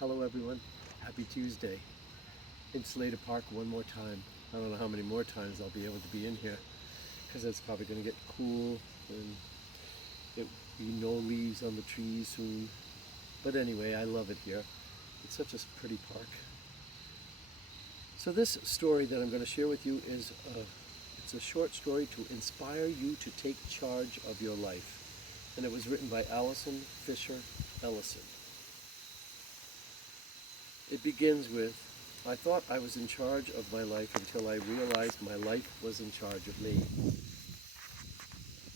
Hello everyone, happy Tuesday. In Slater Park one more time. I don't know how many more times I'll be able to be in here because it's probably going to get cool and there'll be no leaves on the trees soon. But anyway, I love it here. It's such a pretty park. So this story that I'm going to share with you is it's a short story to inspire you to take charge of your life. And it was written by Alison Fischer Ellison. It begins with, I thought I was in charge of my life until I realized my life was in charge of me.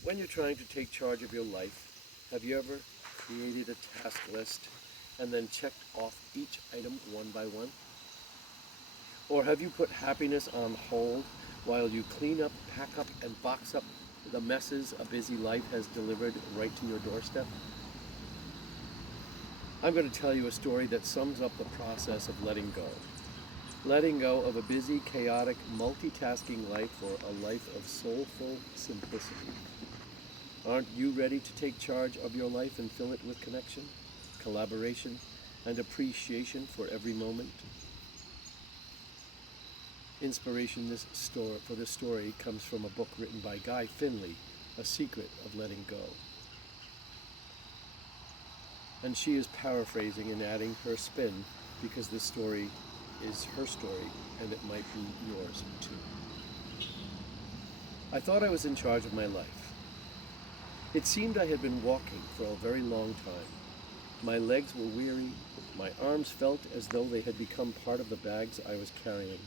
When you're trying to take charge of your life, have you ever created a task list and then checked off each item one by one? Or have you put happiness on hold while you clean up, pack up, and box up the messes a busy life has delivered right to your doorstep? I'm going to tell you a story that sums up the process of letting go. Letting go of a busy, chaotic, multitasking life for a life of soulful simplicity. Aren't you ready to take charge of your life and fill it with connection, collaboration, and appreciation for every moment? Inspiration for this story comes from a book written by Guy Finley, A Secret of Letting Go. And she is paraphrasing and adding her spin because this story is her story and it might be yours too. I thought I was in charge of my life. It seemed I had been walking for a very long time. My legs were weary, my arms felt as though they had become part of the bags I was carrying.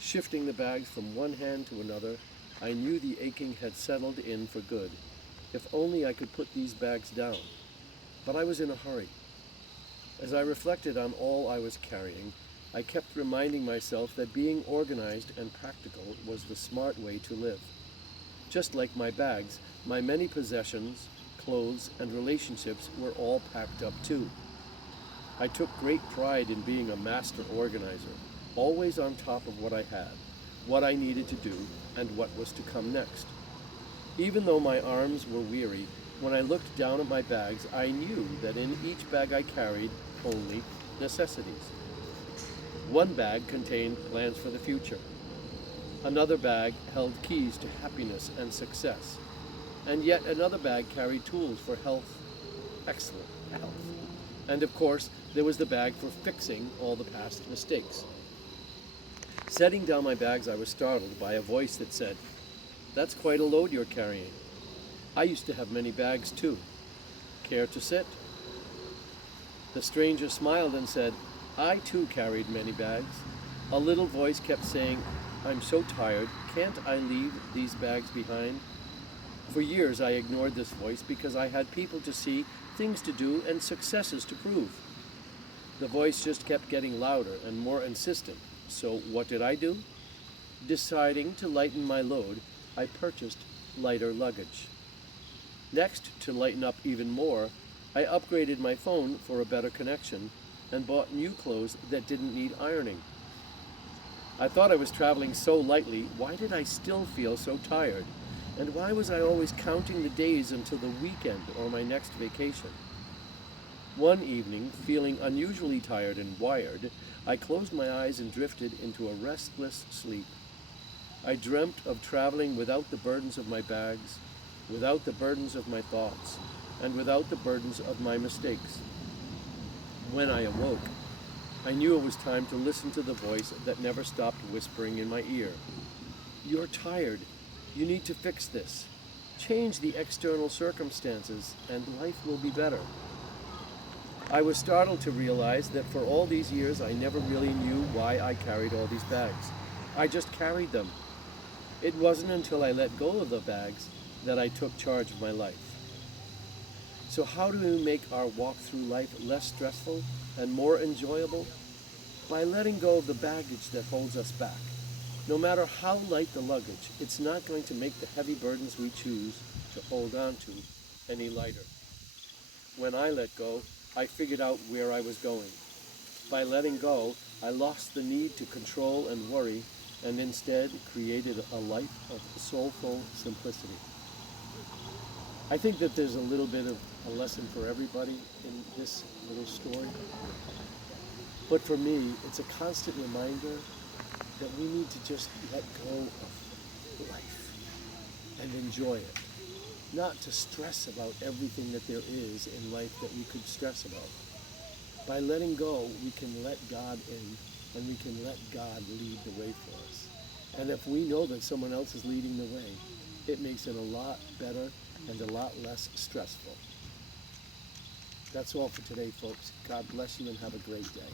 Shifting the bags from one hand to another, I knew the aching had settled in for good. If only I could put these bags down. But I was in a hurry. As I reflected on all I was carrying, I kept reminding myself that being organized and practical was the smart way to live. Just like my bags, my many possessions, clothes, and relationships were all packed up too. I took great pride in being a master organizer, always on top of what I had, what I needed to do, and what was to come next. Even though my arms were weary, when I looked down at my bags, I knew that in each bag I carried only necessities. One bag contained plans for the future. Another bag held keys to happiness and success. And yet another bag carried tools for health, excellent health. And of course, there was the bag for fixing all the past mistakes. Setting down my bags, I was startled by a voice that said, "That's quite a load you're carrying. I used to have many bags too. Care to sit?" The stranger smiled and said, "I too carried many bags." A little voice kept saying, "I'm so tired, can't I leave these bags behind?" For years I ignored this voice because I had people to see, things to do, and successes to prove. The voice just kept getting louder and more insistent. So what did I do? Deciding to lighten my load, I purchased lighter luggage. Next, to lighten up even more, I upgraded my phone for a better connection and bought new clothes that didn't need ironing. I thought I was traveling so lightly, why did I still feel so tired? And why was I always counting the days until the weekend or my next vacation? One evening, feeling unusually tired and wired, I closed my eyes and drifted into a restless sleep. I dreamt of traveling without the burdens of my bags, without the burdens of my thoughts, and without the burdens of my mistakes. When I awoke, I knew it was time to listen to the voice that never stopped whispering in my ear. "You're tired. You need to fix this. Change the external circumstances, and life will be better." I was startled to realize that for all these years I never really knew why I carried all these bags. I just carried them. It wasn't until I let go of the bags that I took charge of my life. So how do we make our walk through life less stressful and more enjoyable? By letting go of the baggage that holds us back. No matter how light the luggage, it's not going to make the heavy burdens we choose to hold on to any lighter. When I let go, I figured out where I was going. By letting go, I lost the need to control and worry, and instead created a life of soulful simplicity. I think that there's a little bit of a lesson for everybody in this little story. But for me, it's a constant reminder that we need to just let go of life and enjoy it. Not to stress about everything that there is in life that we could stress about. By letting go, we can let God in, and we can let God lead the way for us. And if we know that someone else is leading the way, it makes it a lot better and a lot less stressful. That's all for today, folks. God bless you and have a great day.